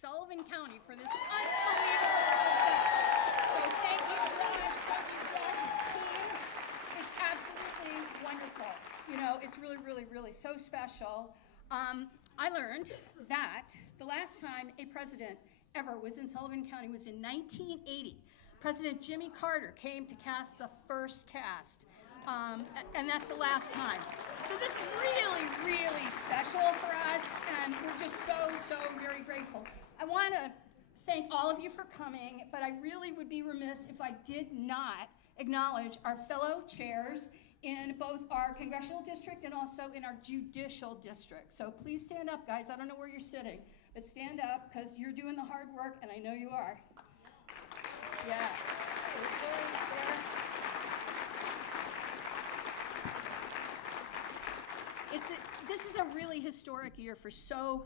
Sullivan County for this unbelievable event. So thank you, Josh's team. It's absolutely wonderful. You know, it's really, really, really so special. I learned that the last time a president ever was in Sullivan County was in 1980. President Jimmy Carter came to cast the first cast, and that's the last time. So this is really, really special for us, and we're just so, so very grateful. I want to thank all of you for coming, but I really would be remiss if I did not acknowledge our fellow chairs in both our congressional district and also in our judicial district. So please stand up, guys. I don't know where you're sitting, but stand up because you're doing the hard work, and I know you are. Yeah. This is a really historic year for so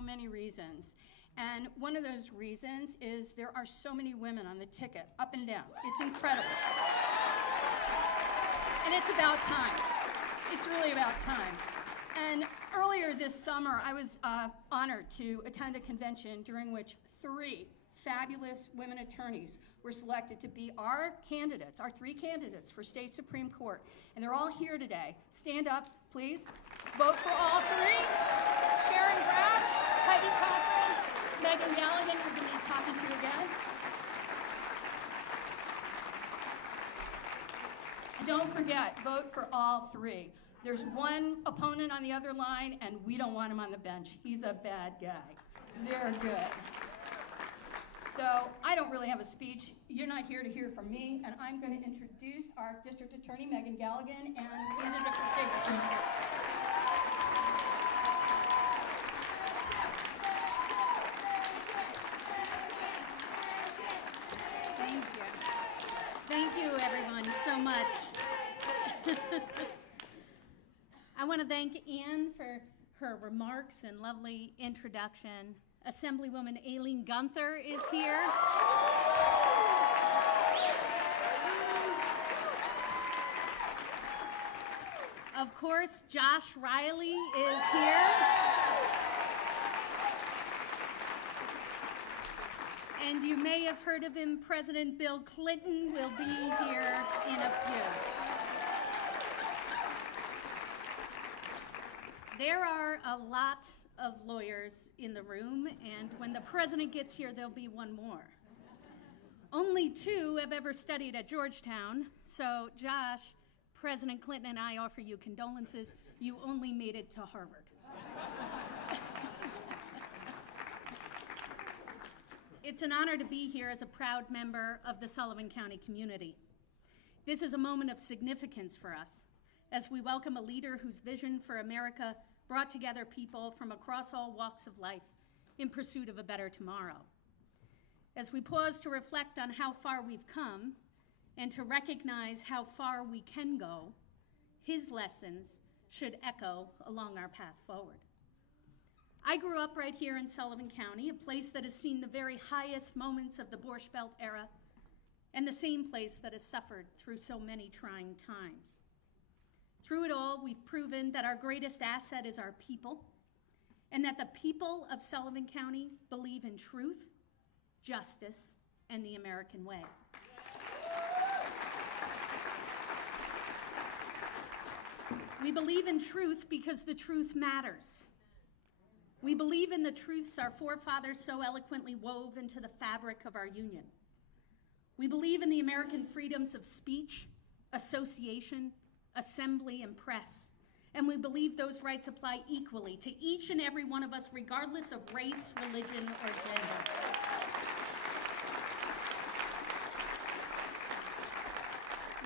many reasons. And one of those reasons is there are so many women on the ticket, up and down. It's incredible. And it's about time. It's really about time. And earlier this summer, I was honored to attend a convention during which 3 fabulous women attorneys were selected to be our candidates, our 3 candidates for state Supreme Court. And they're all here today. Stand up, please. Vote for all 3. Sharon Graff, Peggy Cochran, Megan Galligan, we're going to be talking to you again. And don't forget, vote for all 3. There's one opponent on the other line, and we don't want him on the bench. He's a bad guy. They're good. So I don't really have a speech. You're not here to hear from me, and I'm going to introduce our District Attorney, Megan Galligan, and candidate for State Supreme Court. Thank you. Thank you, everyone, so much. I want to thank Ann for her remarks and lovely introduction. Assemblywoman Aileen Gunther is here. Of course, Josh Riley is here. And you may have heard of him, President Bill Clinton will be here in a few. There are a lot of lawyers in the room, and when the president gets here, there'll be one more. Only 2 have ever studied at Georgetown, so Josh, President Clinton and I offer you condolences. You only made it to Harvard. It's an honor to be here as a proud member of the Sullivan County community. This is a moment of significance for us as we welcome a leader whose vision for America brought together people from across all walks of life in pursuit of a better tomorrow. As we pause to reflect on how far we've come and to recognize how far we can go, his lessons should echo along our path forward. I grew up right here in Sullivan County, a place that has seen the very highest moments of the Borscht Belt era and the same place that has suffered through so many trying times. Through it all, we've proven that our greatest asset is our people, and that the people of Sullivan County believe in truth, justice, and the American way. We believe in truth because the truth matters. We believe in the truths our forefathers so eloquently wove into the fabric of our union. We believe in the American freedoms of speech, association, assembly, and press. And we believe those rights apply equally to each and every one of us, regardless of race, religion, or gender.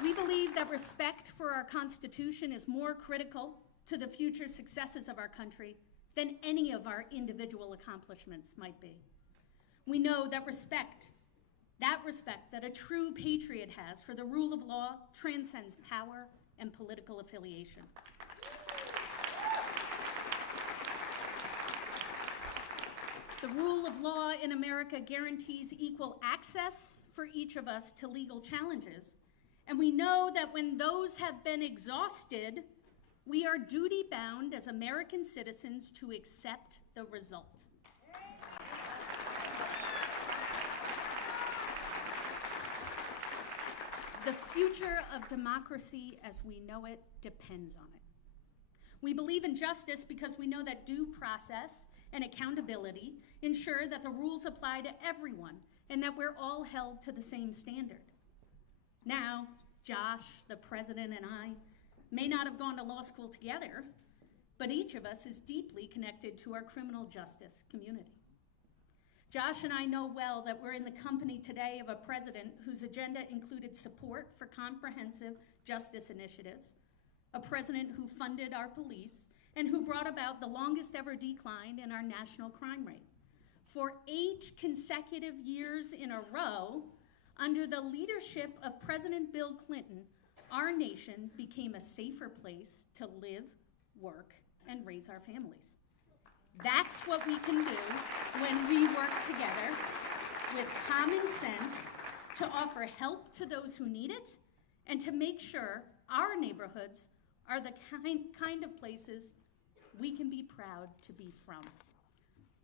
We believe that respect for our Constitution is more critical to the future successes of our country than any of our individual accomplishments might be. We know that respect that a true patriot has for the rule of law transcends power and political affiliation. The rule of law in America guarantees equal access for each of us to legal challenges, and we know that when those have been exhausted, we are duty-bound as American citizens to accept the result. The future of democracy as we know it depends on it. We believe in justice because we know that due process and accountability ensure that the rules apply to everyone and that we're all held to the same standard. Now, Josh, the president, and I may not have gone to law school together, but each of us is deeply connected to our criminal justice community. Josh and I know well that we're in the company today of a president whose agenda included support for comprehensive justice initiatives, a president who funded our police, and who brought about the longest ever decline in our national crime rate. For 8 consecutive years in a row, under the leadership of President Bill Clinton, our nation became a safer place to live, work, and raise our families. That's what we can do when we work together with common sense to offer help to those who need it and to make sure our neighborhoods are the kind of places we can be proud to be from.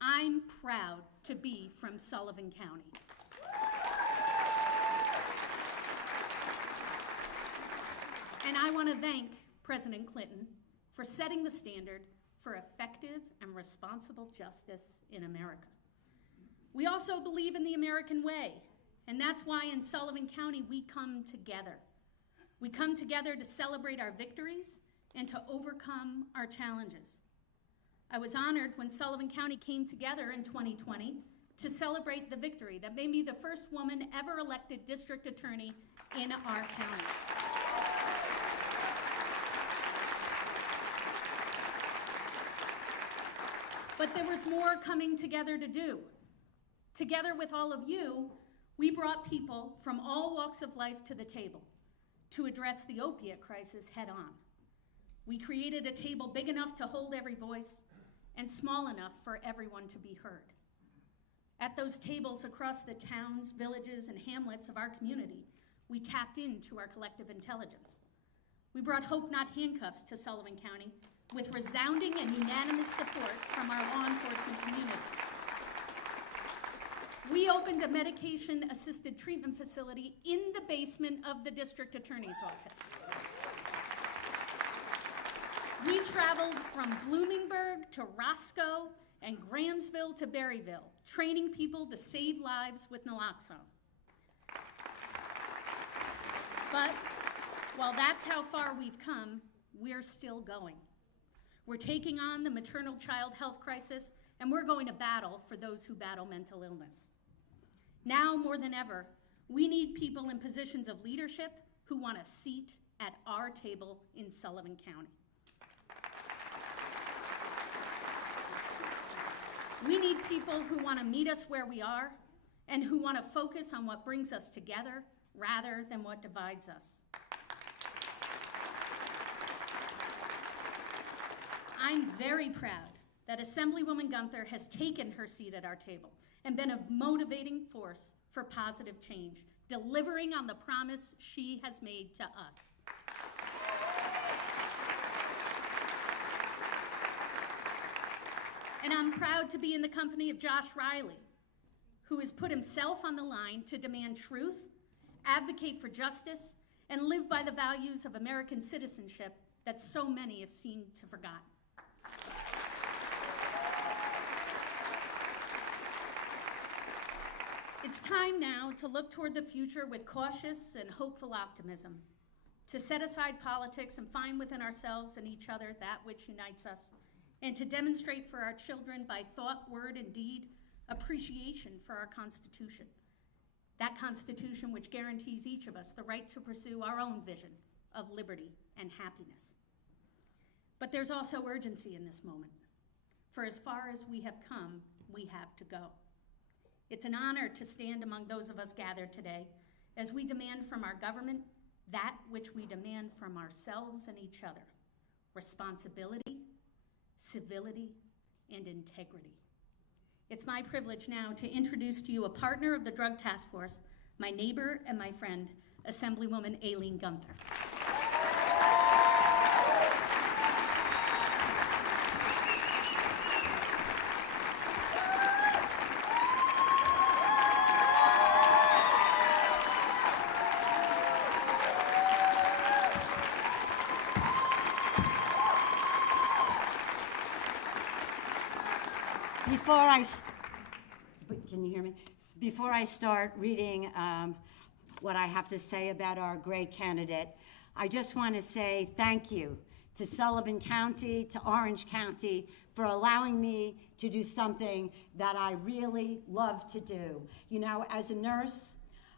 I'm proud to be from Sullivan County. And I want to thank President Clinton for setting the standard for effective and responsible justice in America. We also believe in the American way, and that's why in Sullivan County we come together. We come together to celebrate our victories and to overcome our challenges. I was honored when Sullivan County came together in 2020 to celebrate the victory that made me the first woman ever elected district attorney in our county. But there was more coming together to do. Together with all of you, we brought people from all walks of life to the table to address the opiate crisis head on. We created a table big enough to hold every voice and small enough for everyone to be heard. At those tables across the towns, villages, and hamlets of our community, we tapped into our collective intelligence. We brought hope, not handcuffs, to Sullivan County with resounding and unanimous support from our law enforcement community. We opened a medication-assisted treatment facility in the basement of the district attorney's office. We traveled from Bloomingburg to Roscoe and Grahamsville to Berryville, training people to save lives with naloxone. But while that's how far we've come, we're still going. We're taking on the maternal child health crisis, and we're going to battle for those who battle mental illness. Now more than ever, we need people in positions of leadership who want a seat at our table in Sullivan County. We need people who want to meet us where we are and who want to focus on what brings us together rather than what divides us. I'm very proud that Assemblywoman Gunther has taken her seat at our table and been a motivating force for positive change, delivering on the promise she has made to us. And I'm proud to be in the company of Josh Riley, who has put himself on the line to demand truth, advocate for justice, and live by the values of American citizenship that so many have seemed to forget. It's time now to look toward the future with cautious and hopeful optimism, to set aside politics and find within ourselves and each other that which unites us, and to demonstrate for our children by thought, word, and deed, appreciation for our Constitution. That Constitution which guarantees each of us the right to pursue our own vision of liberty and happiness. But there's also urgency in this moment. For as far as we have come, we have to go. It's an honor to stand among those of us gathered today as we demand from our government that which we demand from ourselves and each other: responsibility, civility, and integrity. It's my privilege now to introduce to you a partner of the Drug Task Force, my neighbor and my friend, Assemblywoman Aileen Gunther. Can you hear me? Before I start reading what I have to say about our great candidate, I just want to say thank you to Sullivan County, to Orange County, for allowing me to do something that I really love to do. You know, as a nurse,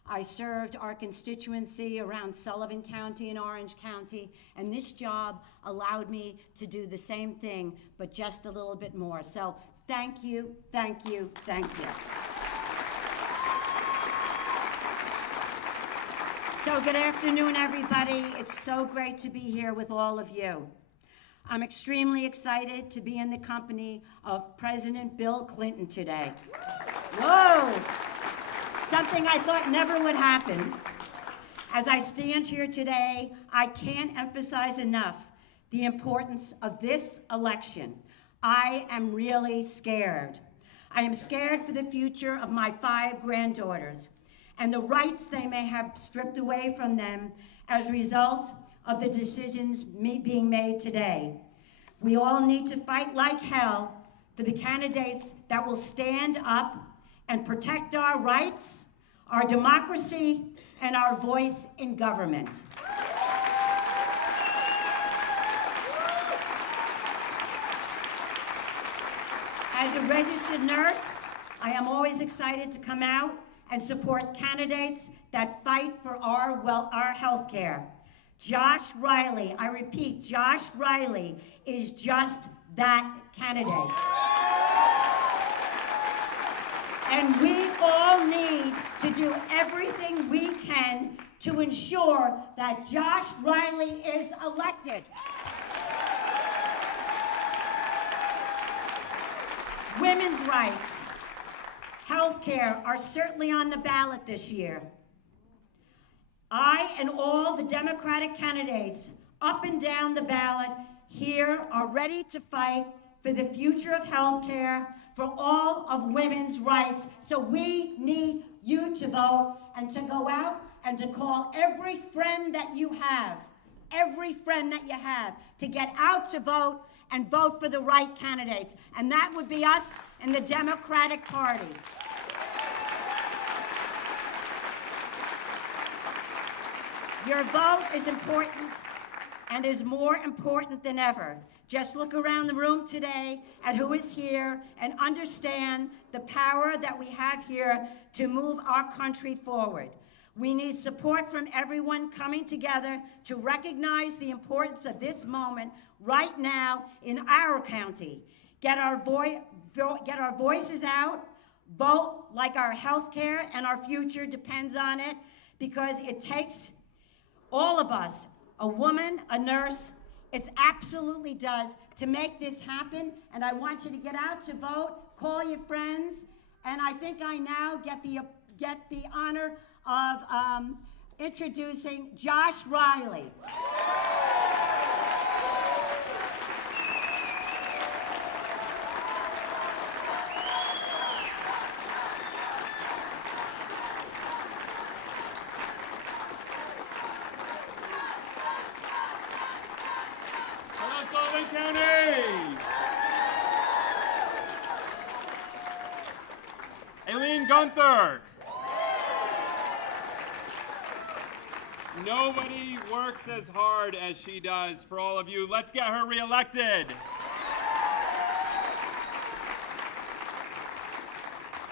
I served our constituency around Sullivan County and Orange County, and this job allowed me to do the same thing, but just a little bit more. So thank you, thank you, thank you. So good afternoon, everybody. It's so great to be here with all of you. I'm extremely excited to be in the company of President Bill Clinton today. Whoa! Something I thought never would happen. As I stand here today, I can't emphasize enough the importance of this election. I am really scared. I am scared for the future of my 5 granddaughters and the rights they may have stripped away from them as a result of the decisions being made today. We all need to fight like hell for the candidates that will stand up and protect our rights, our democracy, and our voice in government. As a registered nurse, I am always excited to come out and support candidates that fight for our health care. Josh Riley, I repeat, Josh Riley is just that candidate. And we all need to do everything we can to ensure that Josh Riley is elected. Women's rights, health care are certainly on the ballot this year. I and all the Democratic candidates up and down the ballot here are ready to fight for the future of health care, for all of women's rights. So we need you to vote and to go out and to call every friend that you have, to get out to vote and vote for the right candidates. And that would be us in the Democratic Party. Your vote is important and is more important than ever. Just look around the room today at who is here and understand the power that we have here to move our country forward. We need support from everyone coming together to recognize the importance of this moment right now in our county. Get our voices out, vote like our health care and our future depends on it, because it takes all of us, a woman, a nurse, it absolutely does, to make this happen. And I want you to get out to vote, call your friends, and I think I now get the honor of introducing Josh Riley. Gunther. Nobody works as hard as she does for all of you. Let's get her reelected.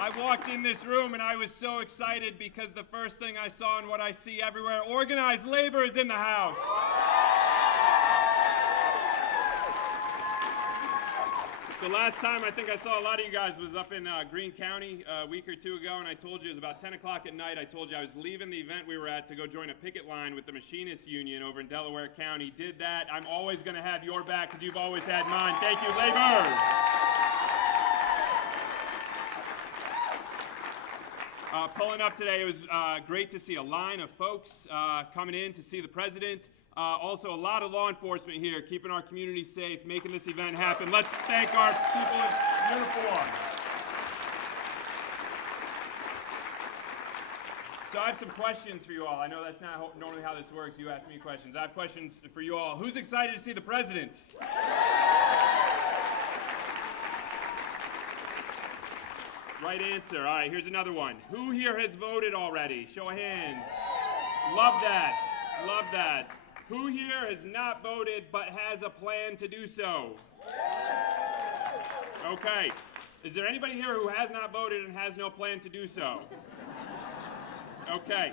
I walked in this room and I was so excited because the first thing I saw and what I see everywhere, organized labor is in the house. The last time I think I saw a lot of you guys was up in Greene County a week or two ago, and I told you it was about 10 o'clock at night. I told you I was leaving the event we were at to go join a picket line with the Machinists Union over in Delaware County. Did that. I'm always going to have your back because you've always had mine. Thank you, labor. Pulling up today, it was great to see a line of folks coming in to see the president. Also, a lot of law enforcement here, keeping our community safe, making this event happen. Let's thank our people in uniform. So I have some questions for you all. I know that's not normally how this works. You ask me questions. I have questions for you all. Who's excited to see the president? Right answer. All right, here's another one. Who here has voted already? Show of hands. Love that. Love that. Who here has not voted but has a plan to do so? Okay. Is there anybody here who has not voted and has no plan to do so? Okay.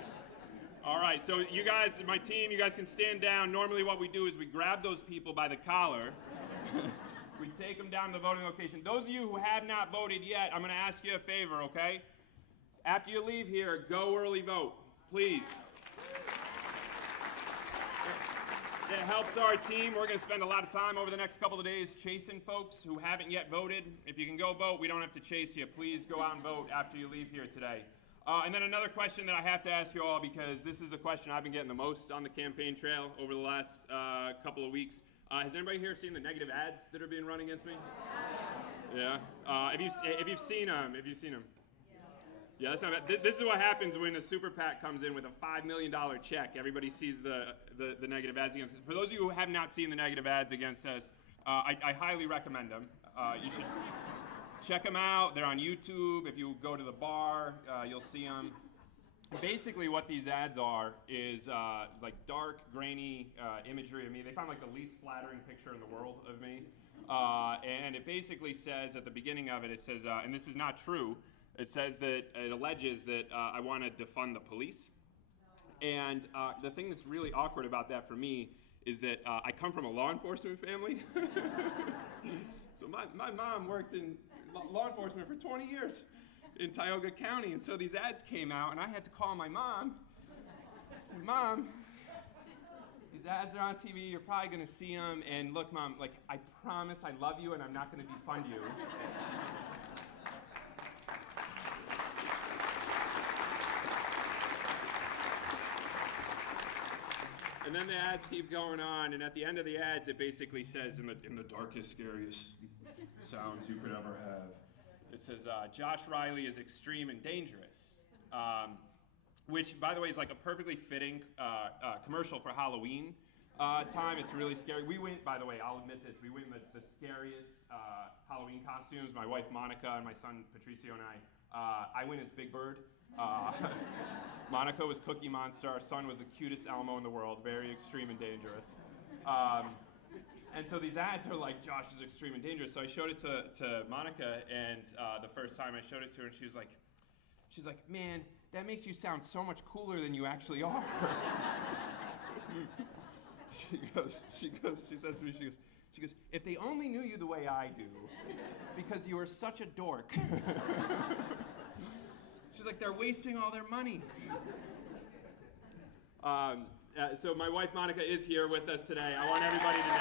All right, so you guys, my team, you guys can stand down. Normally what we do is we grab those people by the collar. We take them down to the voting location. Those of you who have not voted yet, I'm going to ask you a favor, okay? After you leave here, go early vote, please. It helps our team. We're going to spend a lot of time over the next couple of days chasing folks who haven't yet voted. If you can go vote, we don't have to chase you. Please go out and vote after you leave here today. And then another question that I have to ask you all, because this is a question I've been getting the most on the campaign trail over the last couple of weeks. Has anybody here seen the negative ads that are being run against me? Yeah. Have you seen them? Have you seen them? Yeah, that's not bad. This is what happens when a super PAC comes in with a $5 million check. Everybody sees the negative ads against us. For those of you who have not seen the negative ads against us, I highly recommend them. You should check them out. They're on YouTube. If you go to the bar, you'll see them. Basically what these ads are is like dark, grainy imagery of me. They found like the least flattering picture in the world of me. And it basically says at the beginning of it, it says, and this is not true, it says that, it alleges that I want to defund the police. And the thing that's really awkward about that for me is that I come from a law enforcement family. So my mom worked in law enforcement for 20 years in Tioga County, and so these ads came out, and I had to call my mom. I said, Mom, these ads are on TV, you're probably gonna see them, and look, Mom, like, I promise I love you and I'm not gonna defund you. And then the ads keep going on, and at the end of the ads, it basically says, in the darkest, scariest sounds you could ever have, it says, Josh Riley is extreme and dangerous, which, by the way, is like a perfectly fitting commercial for Halloween time. It's really scary. We went, by the way, I'll admit this, we went in the scariest Halloween costumes, my wife Monica and my son Patricio and I went as Big Bird. Monica was Cookie Monster. Our son was the cutest Elmo in the world, very extreme and dangerous. And so these ads are like, Josh is extreme and dangerous. So I showed it to Monica, and the first time I showed it to her, and she's like, man, that makes you sound so much cooler than you actually are. She says to me, she goes, if they only knew you the way I do, because you are such a dork. She's like, they're wasting all their money. So my wife Monica is here with us today. I want everybody to know.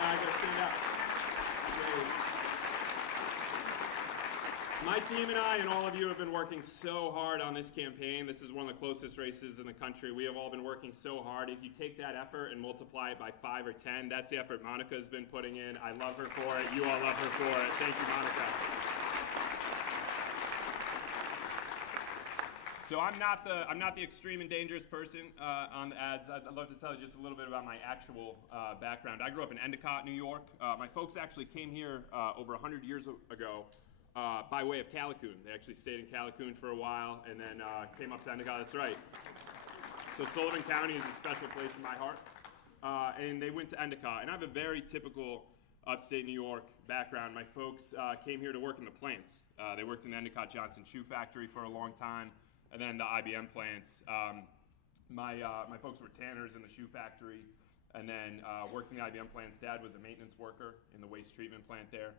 I gotta stand up. Great. My team and I and all of you have been working so hard on this campaign. This is one of the closest races in the country. We have all been working so hard. If you take that effort and multiply it by 5 or 10, that's the effort Monica's been putting in. I love her for it. You all love her for it. Thank you, Monica. So I'm not the extreme and dangerous person on the ads. I'd love to tell you just a little bit about my actual background. I grew up in Endicott, New York. My folks actually came here over 100 years ago by way of Callicoon. They actually stayed in Callicoon for a while and then came up to Endicott. That's right. So Sullivan County is a special place in my heart. And they went to Endicott. And I have a very typical upstate New York background. My folks came here to work in the plants. They worked in the Endicott Johnson Shoe Factory for a long time. And then the IBM plants. My folks were tanners in the shoe factory, and then worked in the IBM plants. Dad was a maintenance worker in the waste treatment plant there.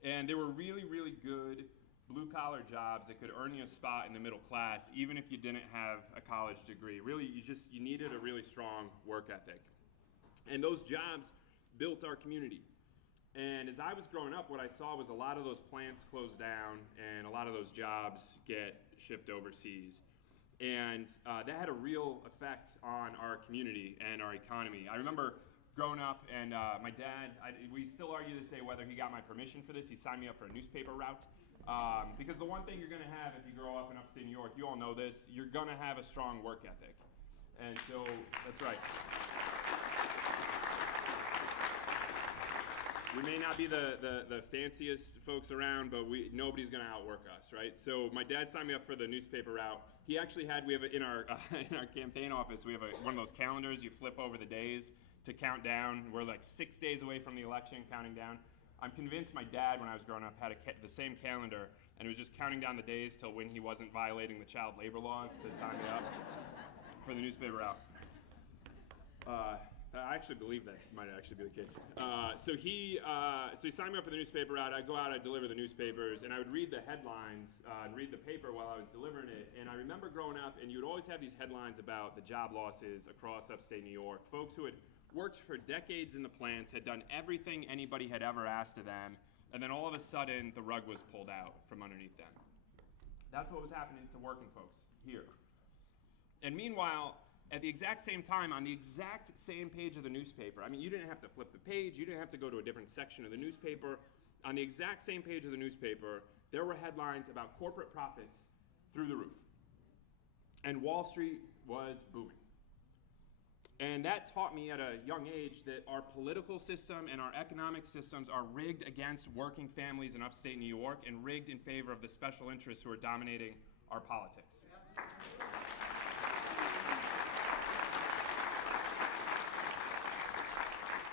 And they were really, really good blue-collar jobs that could earn you a spot in the middle class, even if you didn't have a college degree. Really, you needed a really strong work ethic. And those jobs built our community. And as I was growing up, what I saw was a lot of those plants close down and a lot of those jobs get shipped overseas. And that had a real effect on our community and our economy. I remember growing up and my dad, we still argue this day whether he got my permission for this. He signed me up for a newspaper route. Because the one thing you're gonna have if you grow up in upstate New York, you all know this, you're gonna have a strong work ethic. And so, that's right. We may not be the fanciest folks around, but nobody's going to outwork us, right? So my dad signed me up for the newspaper route. He actually we have in our in our campaign office, we have one of those calendars. You flip over the days to count down. We're like 6 days away from the election, counting down. I'm convinced my dad, when I was growing up, had the same calendar, and it was just counting down the days till when he wasn't violating the child labor laws to sign me up for the newspaper route. I actually believe that might actually be the case. So he signed me up for the newspaper route. I'd go out, I'd deliver the newspapers, and I would read the headlines and read the paper while I was delivering it. And I remember growing up, and you would always have these headlines about the job losses across upstate New York. Folks who had worked for decades in the plants, had done everything anybody had ever asked of them, and then all of a sudden, the rug was pulled out from underneath them. That's what was happening to working folks here. And meanwhile, at the exact same time, on the exact same page of the newspaper, I mean, you didn't have to flip the page, you didn't have to go to a different section of the newspaper. On the exact same page of the newspaper, there were headlines about corporate profits through the roof. And Wall Street was booming. And that taught me at a young age that our political system and our economic systems are rigged against working families in upstate New York and rigged in favor of the special interests who are dominating our politics.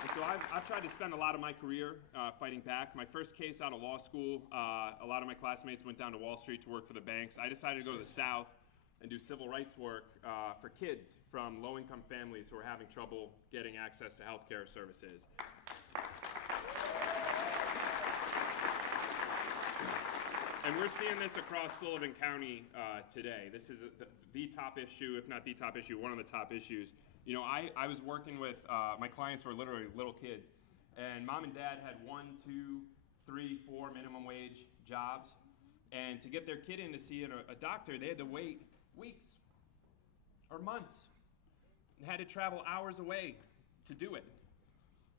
And so I've tried to spend a lot of my career fighting back. My first case out of law school, a lot of my classmates went down to Wall Street to work for the banks. I decided to go to the South and do civil rights work for kids from low-income families who are having trouble getting access to health care services. And we're seeing this across Sullivan County today. This is the top issue, if not the top issue, one of the top issues. You know, I was working with, my clients were literally little kids, and mom and dad had 1, 2, 3, 4 minimum wage jobs. And to get their kid in to see a doctor, they had to wait weeks or months. They had to travel hours away to do it.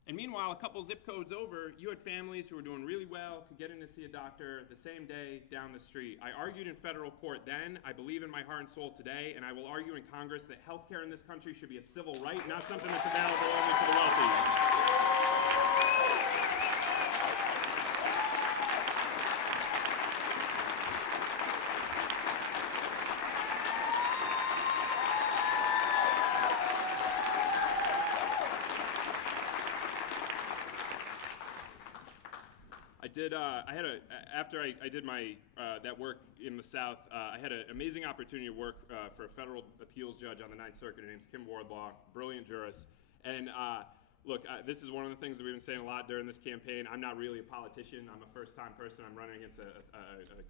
And meanwhile, a couple zip codes over, you had families who were doing really well, could get in to see a doctor the same day down the street. I argued in federal court then, I believe in my heart and soul today, and I will argue in Congress that healthcare in this country should be a civil right, not something that's available only to the wealthy. After I did my that work in the South, I had an amazing opportunity to work for a federal appeals judge on the Ninth Circuit. Her name's Kim Wardlaw, brilliant jurist. And look, this is one of the things that we've been saying a lot during this campaign. I'm not really a politician. I'm a first-time person. I'm running against a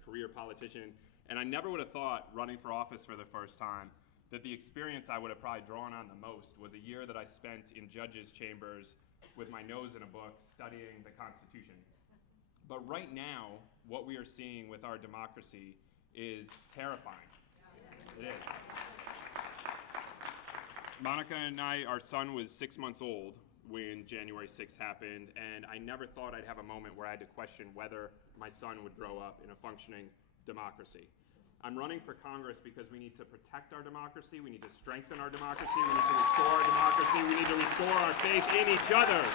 career politician. And I never would have thought, running for office for the first time, that the experience I would have probably drawn on the most was a year that I spent in judges' chambers with my nose in a book studying the Constitution. But right now, what we are seeing with our democracy is terrifying. It is. Monica and I, our son was 6 months old when January 6th happened, and I never thought I'd have a moment where I had to question whether my son would grow up in a functioning democracy. I'm running for Congress because we need to protect our democracy, we need to strengthen our democracy, we need to restore our democracy, we need to restore our faith in each other.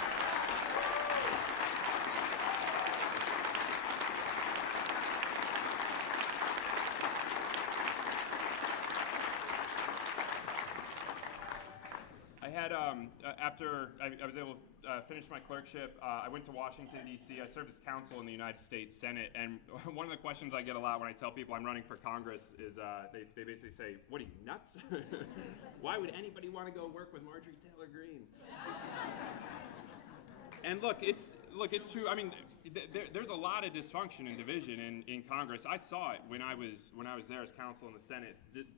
After I was able to finish my clerkship, I went to Washington, D.C. I served as counsel in the United States Senate, and one of the questions I get a lot when I tell people I'm running for Congress is they basically say, "What are you, nuts? Why would anybody want to go work with Marjorie Taylor Greene?" And look, it's true. I mean, there's a lot of dysfunction and division in Congress. I saw it when I was there as counsel in the Senate.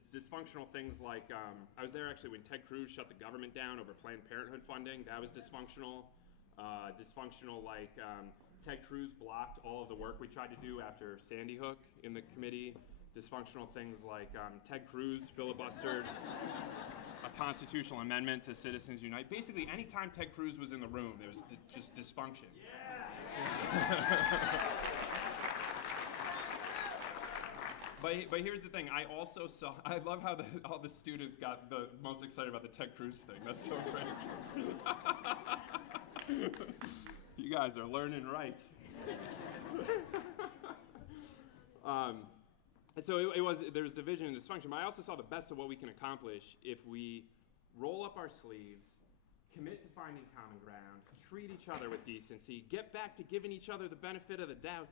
Dysfunctional things like I was there actually when Ted Cruz shut the government down over Planned Parenthood funding. That was dysfunctional. Dysfunctional like Ted Cruz blocked all of the work we tried to do after Sandy Hook in the committee. Dysfunctional things like Ted Cruz filibustered a constitutional amendment to Citizens Unite. Basically, anytime Ted Cruz was in the room, there was just dysfunction. Yeah. But here's the thing. I also saw. I love how all the students got the most excited about the Ted Cruz thing. That's so great. You guys are learning right. So there's division and dysfunction, but I also saw the best of what we can accomplish if we roll up our sleeves, commit to finding common ground, treat each other with decency, get back to giving each other the benefit of the doubt.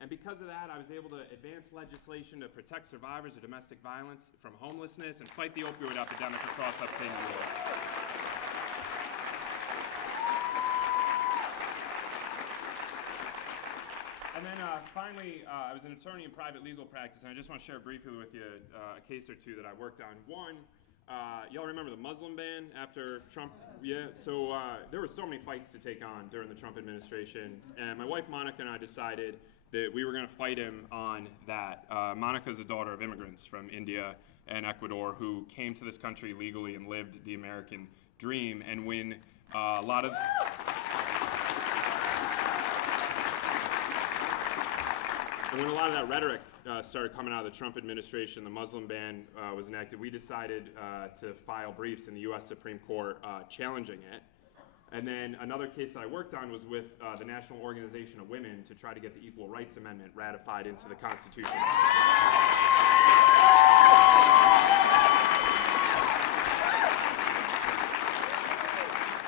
And because of that, I was able to advance legislation to protect survivors of domestic violence from homelessness and fight the opioid epidemic across upstate New York. And then finally, I was an attorney in private legal practice, and I just want to share briefly with you a case or two that I worked on. One, y'all remember the Muslim ban after Trump? Yeah, so there were so many fights to take on during the Trump administration, and my wife Monica and I decided that we were going to fight him on that. Monica's a daughter of immigrants from India and Ecuador who came to this country legally and lived the American dream, and when a lot of... And when a lot of that rhetoric started coming out of the Trump administration, the Muslim ban was enacted, we decided to file briefs in the U.S. Supreme Court challenging it. And then another case that I worked on was with the National Organization of Women to try to get the Equal Rights Amendment ratified into the Constitution.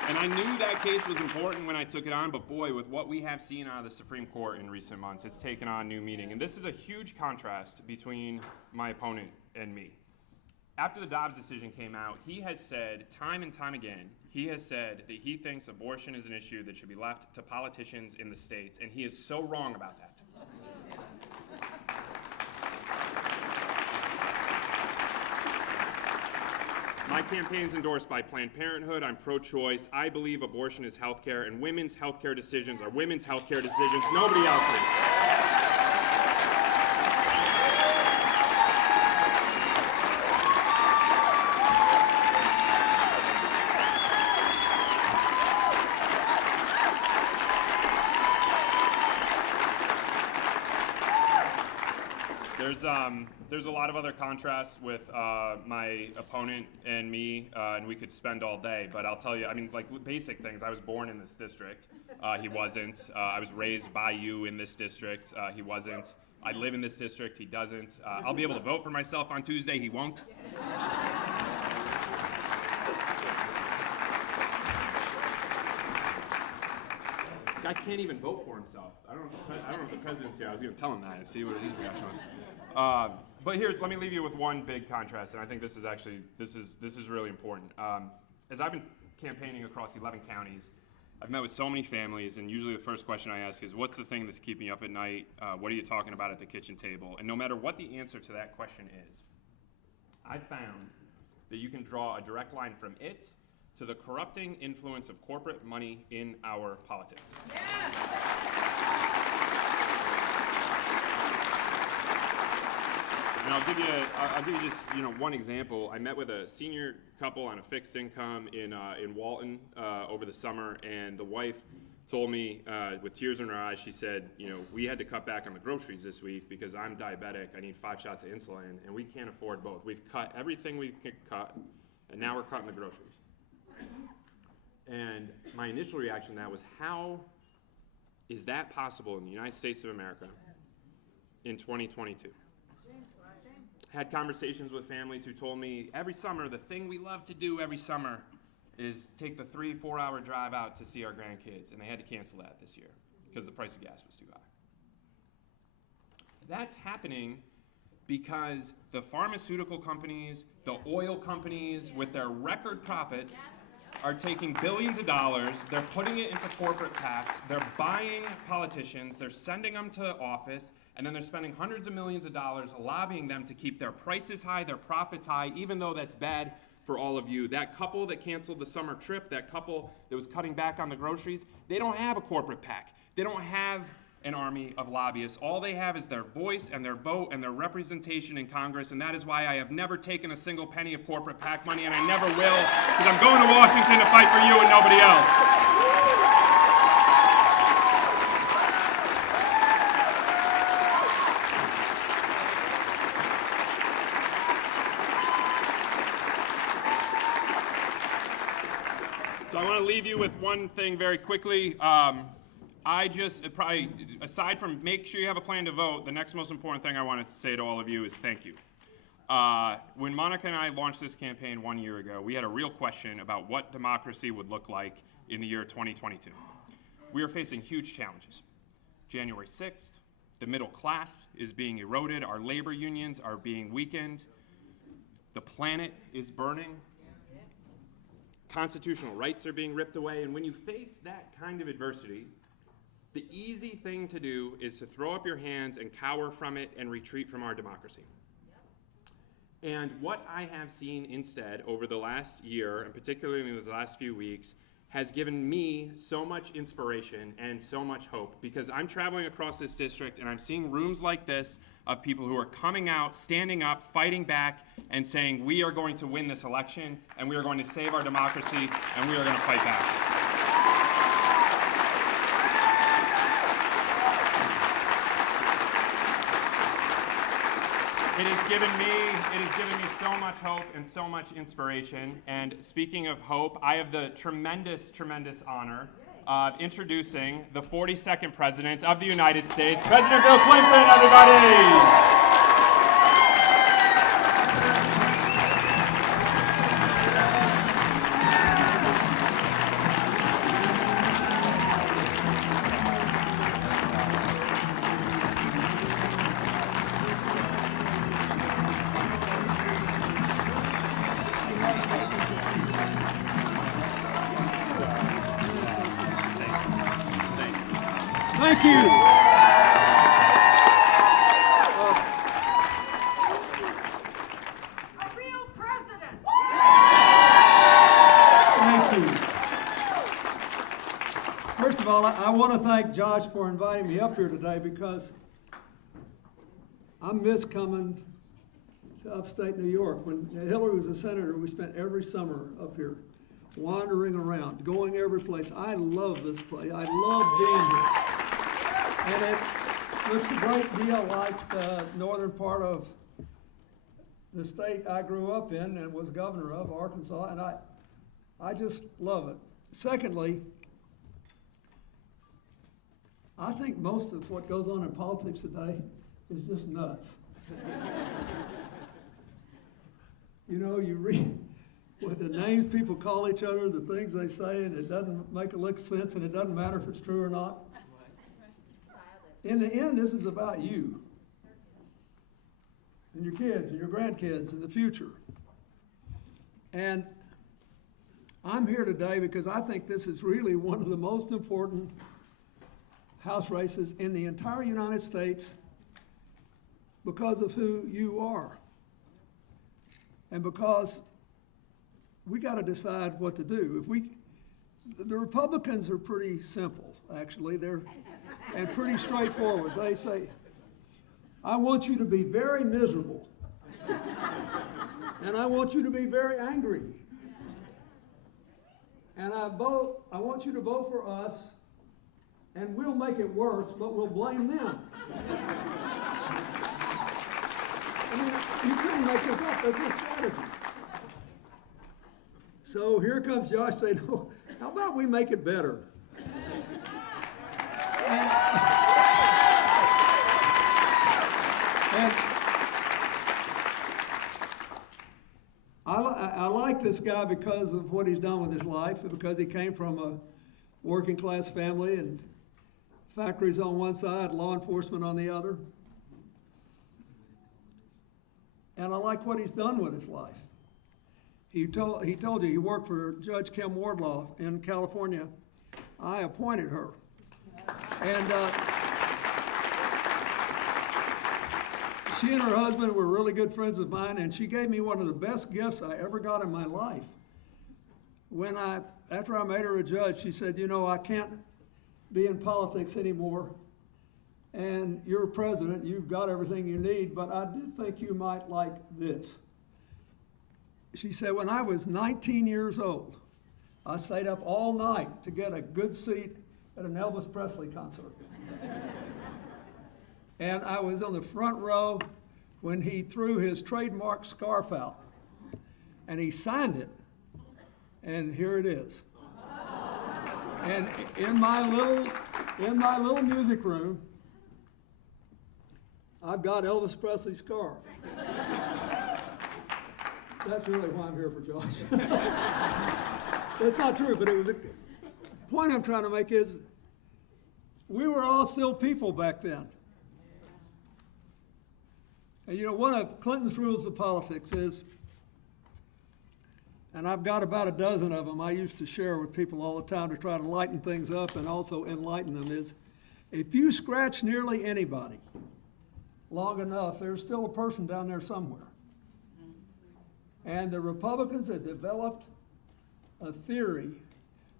And I knew that case was important when I took it on, but boy, with what we have seen out of the Supreme Court in recent months, it's taken on new meaning. And this is a huge contrast between my opponent and me. After the Dobbs decision came out, he has said time and time again, he has said that he thinks abortion is an issue that should be left to politicians in the states, and he is so wrong about that. My campaign's endorsed by Planned Parenthood. I'm pro-choice. I believe abortion is health care, and women's health care decisions are women's health care decisions, nobody else's. There's a lot of other contrasts with my opponent and me, and we could spend all day, but I'll tell you, I mean, like basic things. I was born in this district. He wasn't. I was raised by you in this district. He wasn't. I live in this district. He doesn't. I'll be able to vote for myself on Tuesday. He won't. Guy can't even vote for himself. I don't know if the president's here. I was going to tell him that and see what his reaction was. But let me leave you with one big contrast, and I think this is really important. As I've been campaigning across 11 counties, I've met with so many families, and usually the first question I ask is, what's the thing that's keeping you up at night? What are you talking about at the kitchen table? And no matter what the answer to that question is, I found that you can draw a direct line from it to the corrupting influence of corporate money in our politics. And I'll give you just one example. I met with a senior couple on a fixed income in Walton over the summer, and the wife told me with tears in her eyes, she said, we had to cut back on the groceries this week because I'm diabetic. I need 5 shots of insulin, and we can't afford both. We've cut everything we could cut, and now we're cutting the groceries. And my initial reaction to that was, how is that possible in the United States of America in 2022? Had conversations with families who told me every summer, the thing we love to do every summer is take the 3-4 hour drive out to see our grandkids, and they had to cancel that this year because the price of gas was too high. That's happening because the pharmaceutical companies, the oil companies with their record profits are taking billions of dollars, they're putting it into corporate PACs, they're buying politicians, they're sending them to office, and then they're spending hundreds of millions of dollars lobbying them to keep their prices high, their profits high, even though that's bad for all of you. That couple that canceled the summer trip, that couple that was cutting back on the groceries, they don't have a corporate PAC. They don't have an army of lobbyists. All they have is their voice and their vote and their representation in Congress, and that is why I have never taken a single penny of corporate PAC money, and I never will, because I'm going to Washington to fight for you and nobody else. So I want to leave you with one thing very quickly. I just, probably, aside from make sure you have a plan to vote, the next most important thing I want to say to all of you is thank you. When Monica and I launched this campaign 1 year ago, we had a real question about what democracy would look like in the year 2022. We are facing huge challenges. January 6th, the middle class is being eroded, our labor unions are being weakened, the planet is burning, constitutional rights are being ripped away, and when you face that kind of adversity, the easy thing to do is to throw up your hands and cower from it and retreat from our democracy. And what I have seen instead over the last year, and particularly in the last few weeks, has given me so much inspiration and so much hope, because I'm traveling across this district and I'm seeing rooms like this of people who are coming out, standing up, fighting back, and saying we are going to win this election, and we are going to save our democracy, and we are going to fight back. It has given me so much hope and so much inspiration. And speaking of hope, I have the tremendous honor of introducing the 42nd President of the United States, President Bill Clinton, everybody! Thank you. A real president. Thank you. First of all, I want to thank Josh for inviting me up here today, because I miss coming to upstate New York. When Hillary was a senator, we spent every summer up here wandering around, going every place. I love this place. I love being here. And it looks a great deal like the northern part of the state I grew up in and was governor of, Arkansas, and I just love it. Secondly, I think most of what goes on in politics today is just nuts. You know, you read what the names people call each other, the things they say, and it doesn't make a lick of sense, and it doesn't matter if it's true or not. In the end, this is about you and your kids and your grandkids in the future. And I'm here today because I think this is really one of the most important House races in the entire United States because of who you are. And because we got to decide what to do. The Republicans are pretty simple, actually. And pretty straightforward. They say, I want you to be very miserable. And I want you to be very angry. And I want you to vote for us, and we'll make it worse, but we'll blame them. I mean, you couldn't make this up. That's your strategy. So here comes Josh saying, oh, how about we make it better? And I like this guy because of what he's done with his life, because he came from a working class family and factories on one side, law enforcement on the other. And I like what he's done with his life. He told you he worked for Judge Kim Wardlaw in California. I appointed her. And she and her husband were really good friends of mine, and she gave me one of the best gifts I ever got in my life. After I made her a judge, she said, you know, I can't be in politics anymore, and you're president, you've got everything you need, but I did think you might like this. She said, when I was 19 years old, I stayed up all night to get a good seat at an Elvis Presley concert. And I was on the front row when he threw his trademark scarf out. And he signed it, and here it is. And in my little In my little music room, I've got Elvis Presley's scarf. That's really why I'm here for Josh. That's not true, but it was a point I'm trying to make is we were all still people back then. And you know, one of Clinton's rules of politics is, and I've got about a dozen of them I used to share with people all the time to try to lighten things up and also enlighten them, is if you scratch nearly anybody long enough, there's still a person down there somewhere. And the Republicans have developed a theory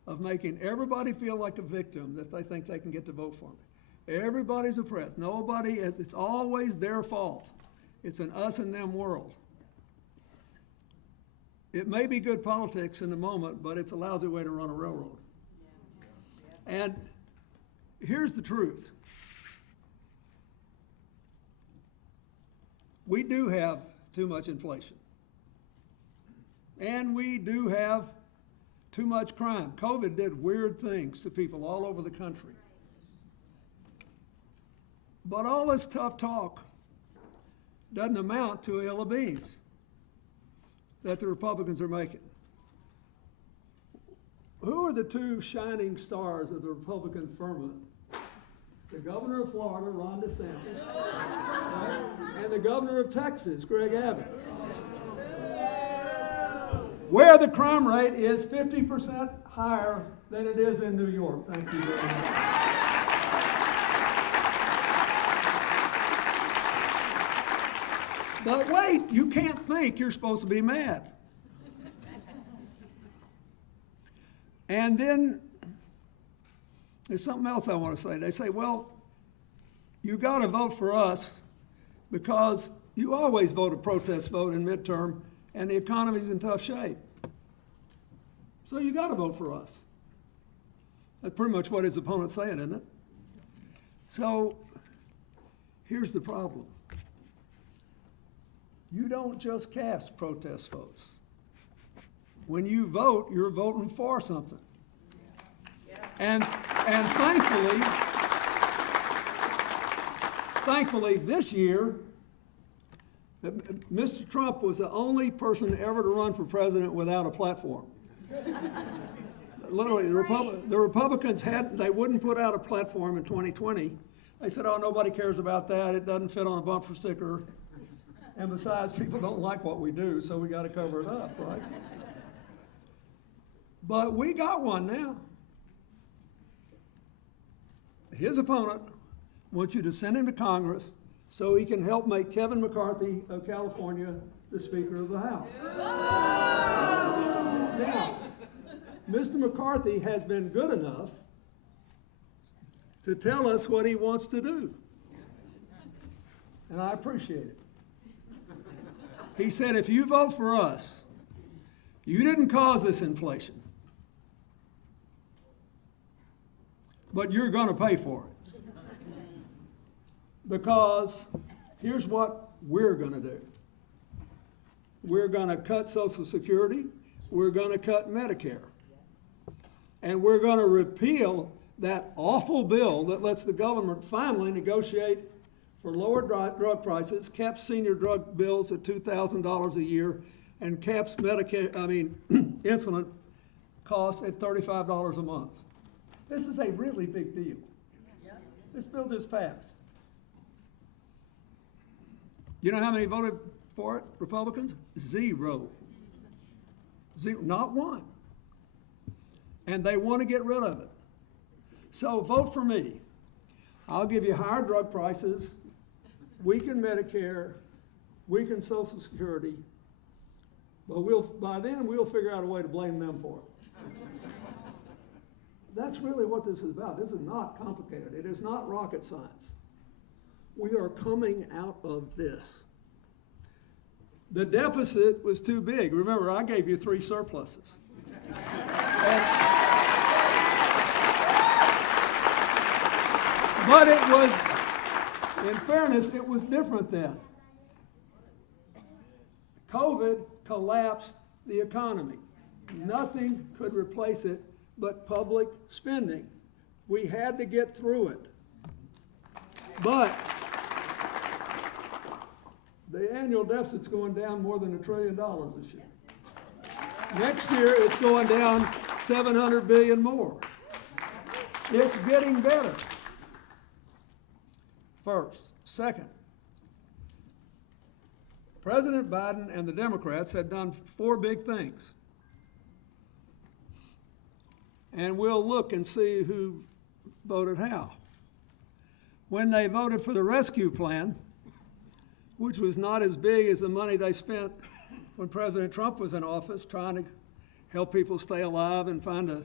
of making everybody feel like a victim that they think they can get to vote for me. Everybody's oppressed. Nobody is, it's always their fault. It's an us and them world. It may be good politics in the moment, but it's a lousy way to run a railroad. And here's the truth. We do have too much inflation. And we do have too much crime. COVID did weird things to people all over the country. But all this tough talk doesn't amount to a hill of beans that the Republicans are making. Who are the two shining stars of the Republican firmament? The governor of Florida, Ron DeSantis, right? And the governor of Texas, Greg Abbott. Where the crime rate is 50% higher than it is in New York. Thank you very much. But wait, you can't think you're supposed to be mad. And then there's something else I want to say. They say, well, you got to vote for us because you always vote a protest vote in midterm and the economy's in tough shape. So you got to vote for us. That's pretty much what his opponent's saying, isn't it? So here's the problem. You don't just cast protest votes. When you vote, you're voting for something. And thankfully this year, Mr. Trump was the only person ever to run for president without a platform. Literally, the Republicans they wouldn't put out a platform in 2020. They said, oh, nobody cares about that. It doesn't fit on a bumper sticker. And besides, people don't like what we do, so we got to cover it up, right? But we got one now. His opponent wants you to send him to Congress so he can help make Kevin McCarthy of California the Speaker of the House. Now, Mr. McCarthy has been good enough to tell us what he wants to do. And I appreciate it. He said, if you vote for us, you didn't cause this inflation, but you're going to pay for it. Because here's what we're going to do. We're going to cut Social Security. We're going to cut Medicare. And we're going to repeal that awful bill that lets the government finally negotiate for lower drug prices, caps senior drug bills at $2,000 a year, and caps insulin costs at $35 a month. This is a really big deal. This bill just passed. You know how many voted for it, Republicans? Zero. Zero, not one. And they want to get rid of it. So vote for me. I'll give you higher drug prices, weaken Medicare, weaken Social Security, but by then we'll figure out a way to blame them for it. That's really what this is about. This is not complicated. It is not rocket science. We are coming out of this. The deficit was too big. Remember, I gave you 3 surpluses. But it was, in fairness, it was different then. COVID collapsed the economy. Nothing could replace it but public spending. We had to get through it. But the annual deficit's going down more than $1 trillion this year. Next year, it's going down 700 billion more. It's getting better. First. Second, President Biden and the Democrats had done 4 big things. And we'll look and see who voted how. When they voted for the rescue plan, which was not as big as the money they spent when President Trump was in office trying to help people stay alive and find a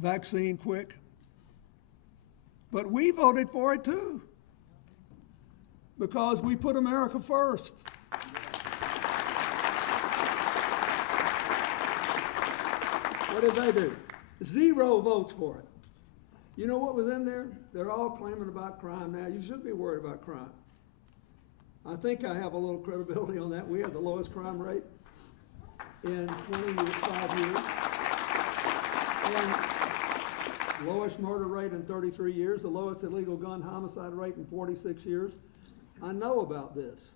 vaccine quick. But we voted for it too, because we put America first. What did they do? 0 votes for it. You know what was in there? They're all claiming about crime now. You shouldn't be worried about crime. I think I have a little credibility on that. We have the lowest crime rate in 25 years. And lowest murder rate in 33 years, the lowest illegal gun homicide rate in 46 years. I know about this.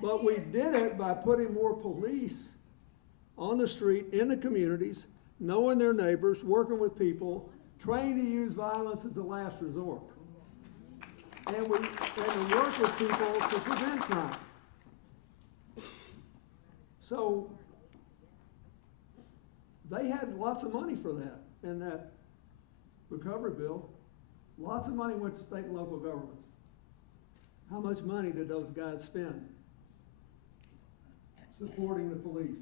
But we did it by putting more police on the street, in the communities, knowing their neighbors, working with people, trained to use violence as a last resort. And to work with people to prevent crime. So they had lots of money for that in that recovery bill. Lots of money went to state and local governments. How much money did those guys spend supporting the police,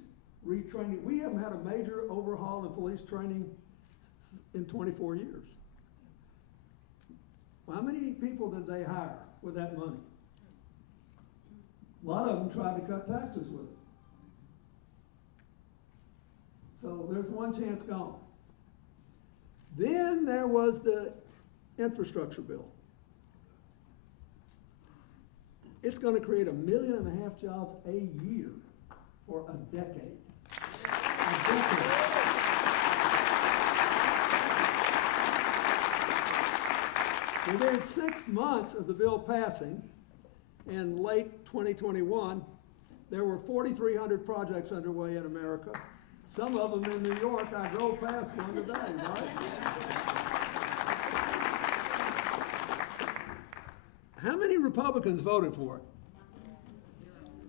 retraining? We haven't had a major overhaul in police training in 24 years. How many people did they hire with that money? A lot of them tried to cut taxes with it. So there's one chance gone. Then there was the infrastructure bill. It's going to create 1.5 million jobs a year for a decade. A decade. Within 6 months of the bill passing, in late 2021, there were 4,300 projects underway in America. Some of them in New York. I drove past one today, right? How many Republicans voted for it?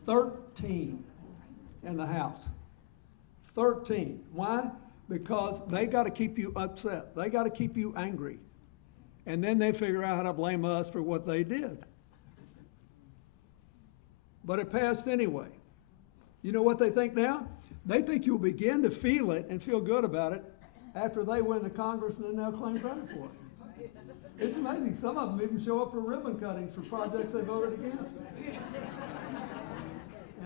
13 in the House. 13. Why? Because they got to keep you upset. They got to keep you angry. And then they figure out how to blame us for what they did. But it passed anyway. You know what they think now? They think you'll begin to feel it and feel good about it after they win the Congress, and then they'll claim credit for it. It's amazing. Some of them even show up for ribbon cuttings for projects they voted against.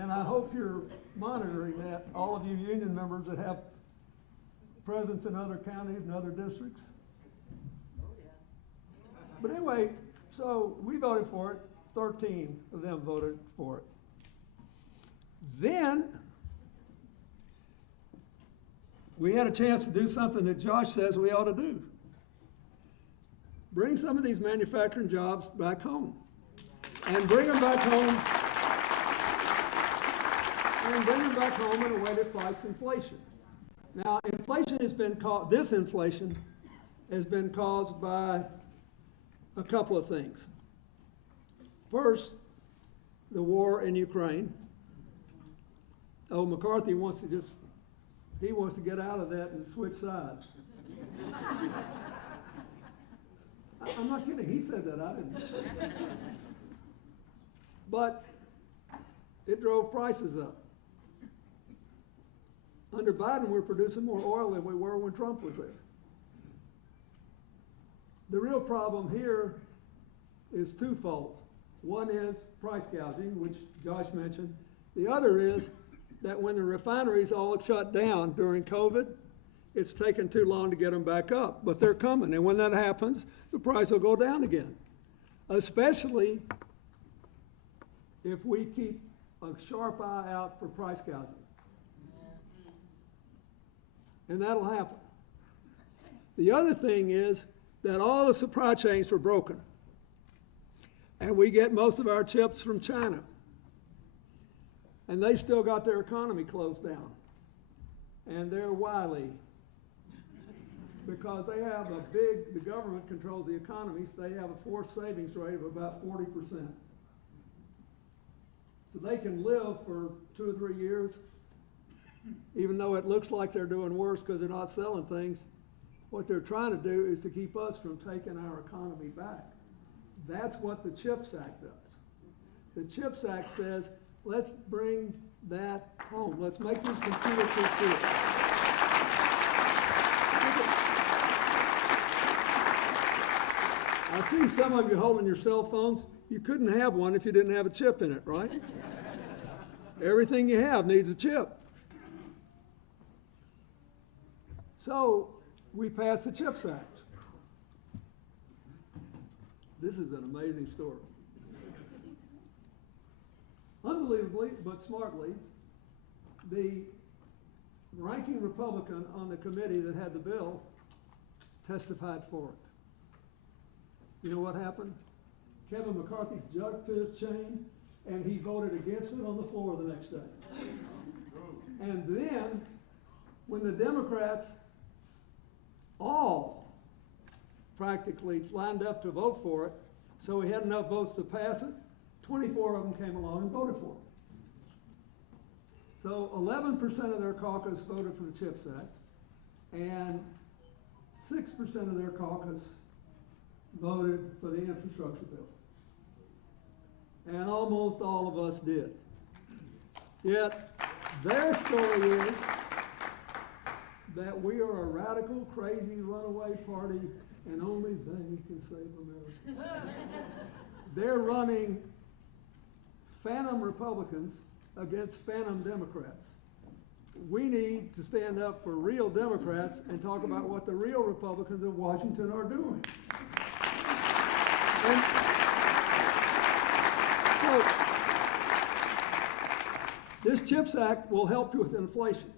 And I hope you're monitoring that, all of you union members that have presence in other counties and other districts. But anyway, so we voted for it. 13 of them voted for it. Then we had a chance to do something that Josh says we ought to do. Bring some of these manufacturing jobs back home. And bring them back home. And bring them back home in a way that fights inflation. Now, inflation has been caused, this inflation has been caused by a couple of things. First, the war in Ukraine. Oh, McCarthy wants to get out of that and switch sides. I'm not kidding, he said that, I didn't. But it drove prices up. Under Biden, we're producing more oil than we were when Trump was there. The real problem here is twofold. One is price gouging, which Josh mentioned. The other is that when the refineries all shut down during COVID, it's taken too long to get them back up, but they're coming. And when that happens, the price will go down again, especially if we keep a sharp eye out for price gouging. And that'll happen. The other thing is that all the supply chains were broken. And we get most of our chips from China. And they still got their economy closed down. And they're wily. Because they have the government controls the economy, so they have a forced savings rate of about 40%. So they can live for 2 or 3 years, even though it looks like they're doing worse because they're not selling things. What they're trying to do is to keep us from taking our economy back. That's what the CHIPS Act does. The CHIPS Act says, let's bring that home. Let's make these computer chips here. I see some of you holding your cell phones. You couldn't have one if you didn't have a chip in it, right? Everything you have needs a chip. So we passed the CHIPS Act. This is an amazing story. Unbelievably, but smartly, the ranking Republican on the committee that had the bill testified for it. You know what happened? Kevin McCarthy jerked to his chain, and he voted against it on the floor the next day. And then, when the Democrats all practically lined up to vote for it, so we had enough votes to pass it, 24 of them came along and voted for it. So 11% of their caucus voted for the CHIPS Act, and 6% of their caucus voted for the infrastructure bill. And almost all of us did. Yet, their story is that we are a radical, crazy, runaway party, and only they can save America. They're running phantom Republicans against phantom Democrats. We need to stand up for real Democrats and talk about what the real Republicans in Washington are doing. And so, this CHIPS Act will help you with inflation.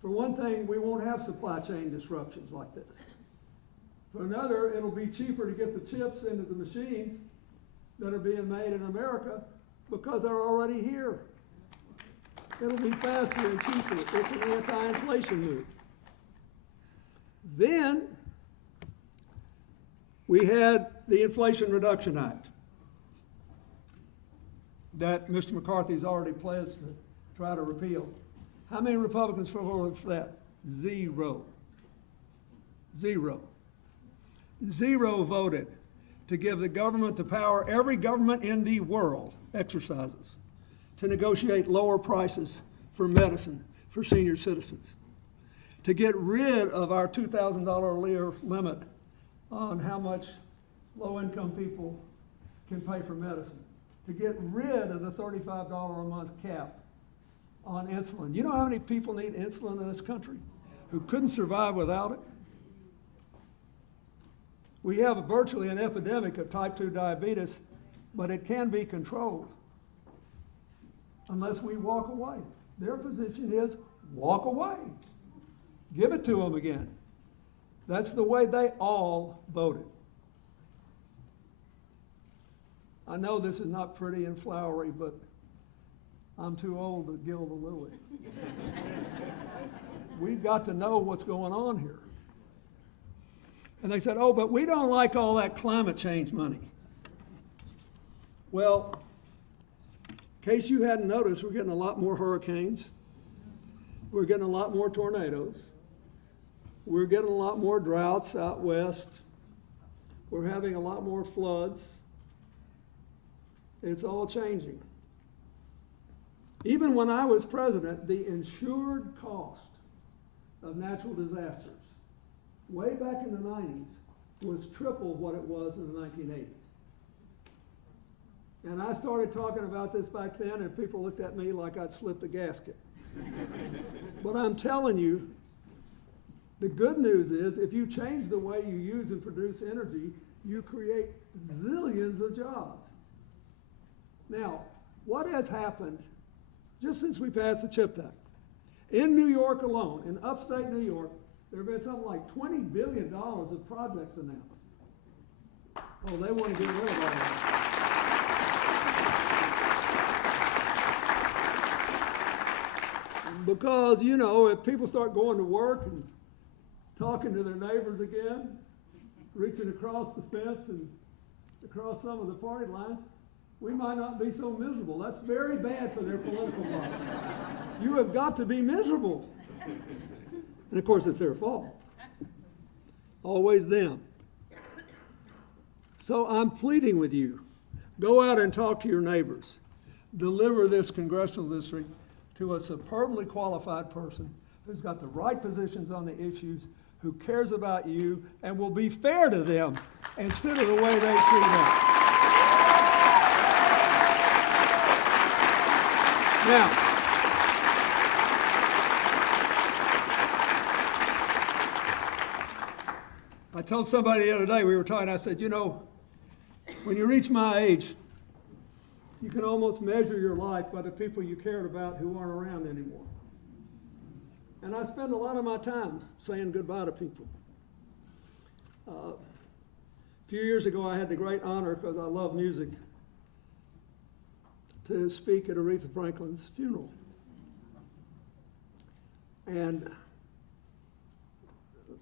For one thing, we won't have supply chain disruptions like this. For another, it'll be cheaper to get the chips into the machines that are being made in America because they're already here. It'll be faster and cheaper. It's an anti-inflation move. Then, we had the Inflation Reduction Act that Mr. McCarthy's already pledged to try to repeal. How many Republicans voted for that? Zero. Zero. Zero voted to give the government the power every government in the world exercises to negotiate lower prices for medicine for senior citizens, to get rid of our $2,000 a year limit on how much low-income people can pay for medicine, to get rid of the $35 a month cap on insulin. You know how many people need insulin in this country who couldn't survive without it? We have virtually an epidemic of type 2 diabetes, but it can be controlled unless we walk away. Their position is walk away. Give it to them again. That's the way they all voted. I know this is not pretty and flowery, but I'm too old to gild the lily. We've got to know what's going on here. And they said, oh, but we don't like all that climate change money. Well, in case you hadn't noticed, we're getting a lot more hurricanes. We're getting a lot more tornadoes. We're getting a lot more droughts out west. We're having a lot more floods. It's all changing. Even when I was president, the insured cost of natural disasters way back in the 90s was triple what it was in the 1980s. And I started talking about this back then, and people looked at me like I'd slipped a gasket. But I'm telling you, the good news is if you change the way you use and produce energy, you create zillions of jobs. Now, what has happened just since we passed the CHIPS Act? In New York alone, in upstate New York, There have been something like $20 billion of projects announced. Oh, they want to get rid of all that. Because, you know, if people start going to work and talking to their neighbors again, reaching across the fence and across some of the party lines, we might not be so miserable. That's very bad for their political life. You have got to be miserable. And of course, it's their fault. Always them. So I'm pleading with you. Go out and talk to your neighbors. Deliver this congressional district to a superbly qualified person who's got the right positions on the issues, who cares about you, and will be fair to them instead of the way they treat us. Now, I told somebody the other day, we were talking, I said, you know, when you reach my age, you can almost measure your life by the people you cared about who aren't around anymore. And I spend a lot of my time saying goodbye to people. A few years ago, I had the great honor, because I love music, to speak at Aretha Franklin's funeral. And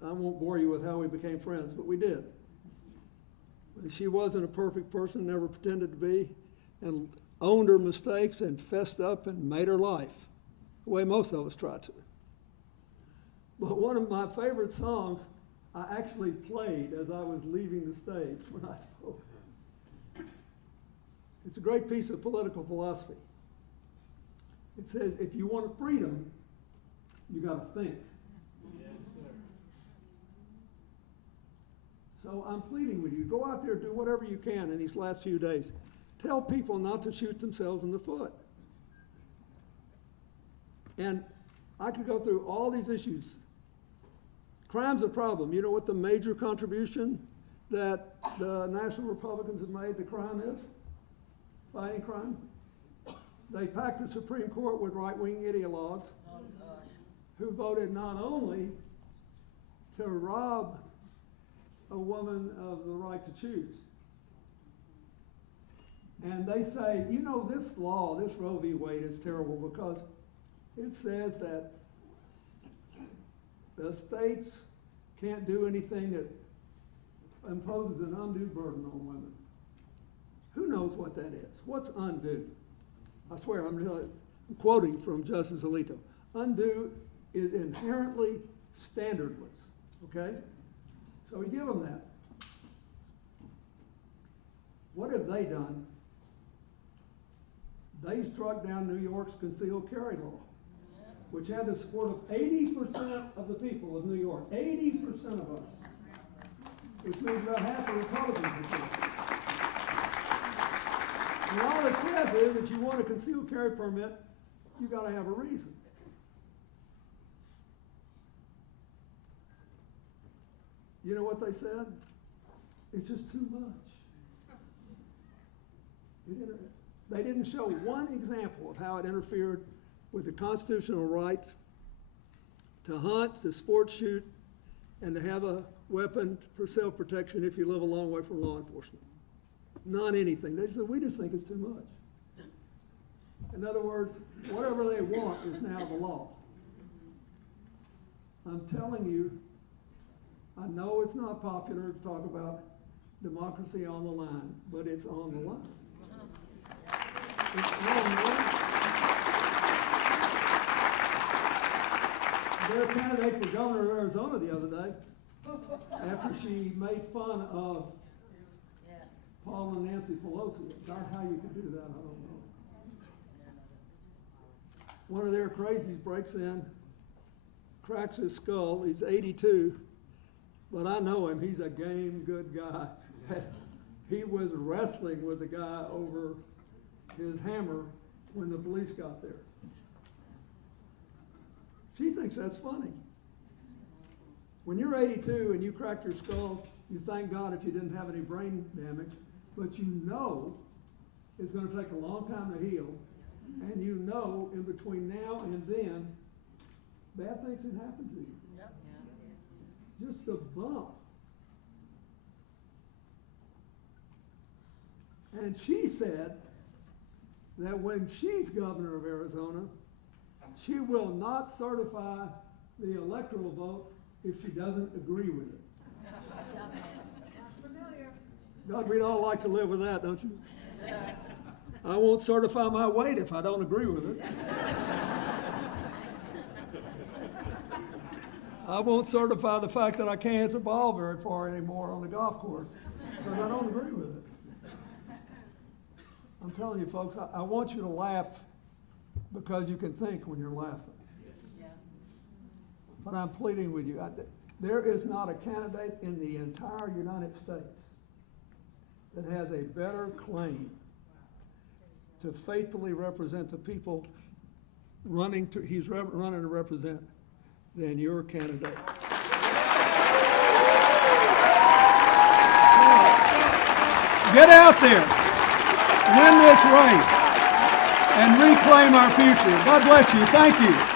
I won't bore you with how we became friends, but we did. She wasn't a perfect person, never pretended to be, and owned her mistakes and fessed up and made her life, the way most of us try to. But one of my favorite songs I actually played as I was leaving the stage when I spoke. It's a great piece of political philosophy. It says, if you want freedom, you got to think. Yes, sir. So I'm pleading with you, go out there, do whatever you can in these last few days. Tell people not to shoot themselves in the foot. And I could go through all these issues. Crime's a problem. You know what the major contribution that the National Republicans have made to crime is? Fighting crime. They packed the Supreme Court with right-wing ideologues who voted not only to rob a woman of the right to choose. And they say, you know, this law, this Roe v. Wade is terrible because it says that the states can't do anything that imposes an undue burden on women. Who knows what that is? What's undue? I swear, I'm quoting from Justice Alito. Undue is inherently standardless, okay? So we give them that. What have they done? They struck down New York's concealed carry law, which had the support of 80% of the people of New York, 80% of us, which means about half the Republicans. And all it says is that you want a concealed carry permit, you got to have a reason. You know what they said? It's just too much. They didn't show one example of how it interfered with the constitutional right to hunt, to sport shoot, and to have a weapon for self-protection if you live a long way from law enforcement. Not anything. They said, we just think it's too much. In other words, whatever they want is now the law. I'm telling you, I know it's not popular to talk about democracy on the line, but it's on the line. It's on the line. Their candidate for governor of Arizona the other day, after she made fun of Paul and Nancy Pelosi. About how you could do that, I don't know. One of their crazies breaks in, cracks his skull. He's 82, but I know him. He's a game good guy. He was wrestling with the guy over his hammer when the police got there. She thinks that's funny. When you're 82 and you crack your skull, you thank God if you didn't have any brain damage, but you know it's going to take a long time to heal, and you know in between now and then, bad things can happen to you. just a bump. And she said that when she's governor of Arizona, she will not certify the electoral vote if she doesn't agree with it. God, we'd all like to live with that, don't you? I won't certify my weight if I don't agree with it. I won't certify the fact that I can't hit the ball very far anymore on the golf course because I don't agree with it. I'm telling you, folks, I want you to laugh because you can think when you're laughing. But I'm pleading with you. There is not a candidate in the entire United States that has a better claim to faithfully represent the people he's running to represent than your candidate. Get out there, win this race, and reclaim our future. God bless you. Thank you.